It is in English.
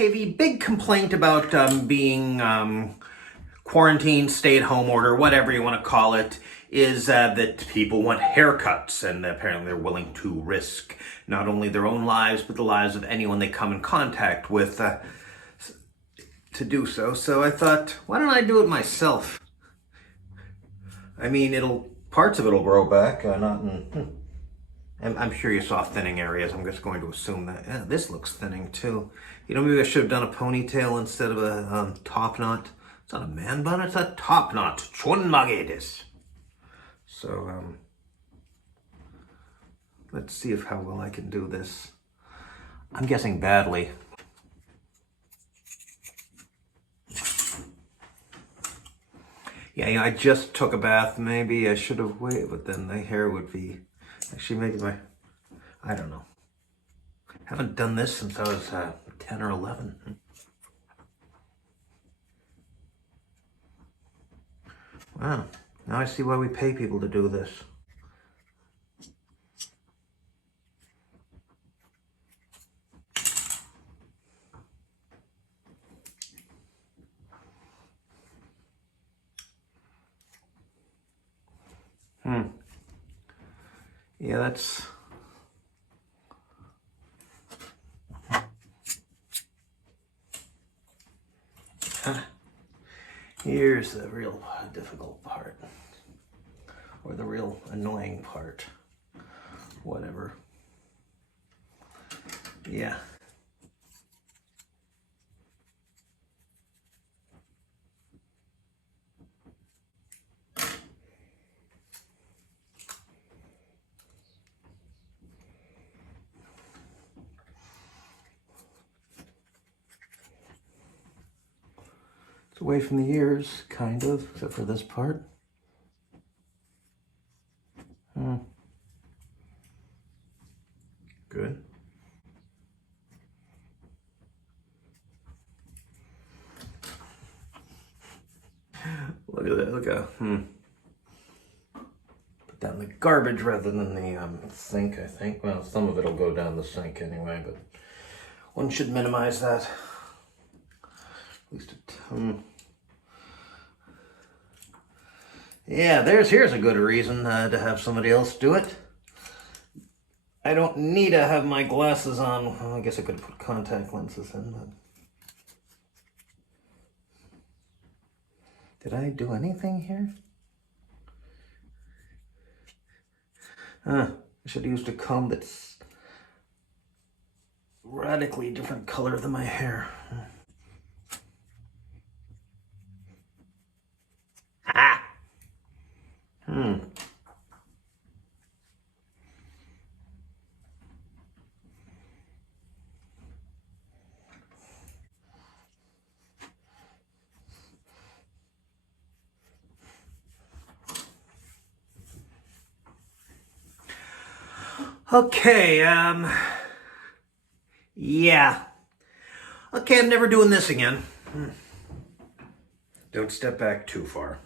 Okay, the big complaint about being quarantined, stay-at-home order, whatever you want to call it, is that people want haircuts, and apparently they're willing to risk not only their own lives, but the lives of anyone they come in contact with to do so. So I thought, why don't I do it myself? I mean, parts of it'll grow back, not in... I'm sure you saw thinning areas. I'm just going to assume that. Yeah, this looks thinning too. You know, maybe I should have done a ponytail instead of a top knot. It's not a man bun, it's a top knot. Chonmage. So, let's see how well I can do this. I'm guessing badly. Yeah, I just took a bath. Maybe I should have waited, but then the hair would be... Actually, maybe I don't know. Haven't done this since I was 10 or 11. Wow, now I see why we pay people to do this. Yeah, that's... Here's the real difficult part. Or the real annoying part. Whatever. Yeah. It's away from the ears, kind of, except for this part. Good. Look at that, look at Put that in the garbage rather than the sink, I think. Well, some of it'll go down the sink anyway, but one should minimize that. At least yeah, here's a good reason to have somebody else do it. I don't need to have my glasses on. Well, I guess I could put contact lenses in, but... Did I do anything here? I should have used a comb that's radically different color than my hair. Okay, yeah. Okay, I'm never doing this again. Don't step back too far.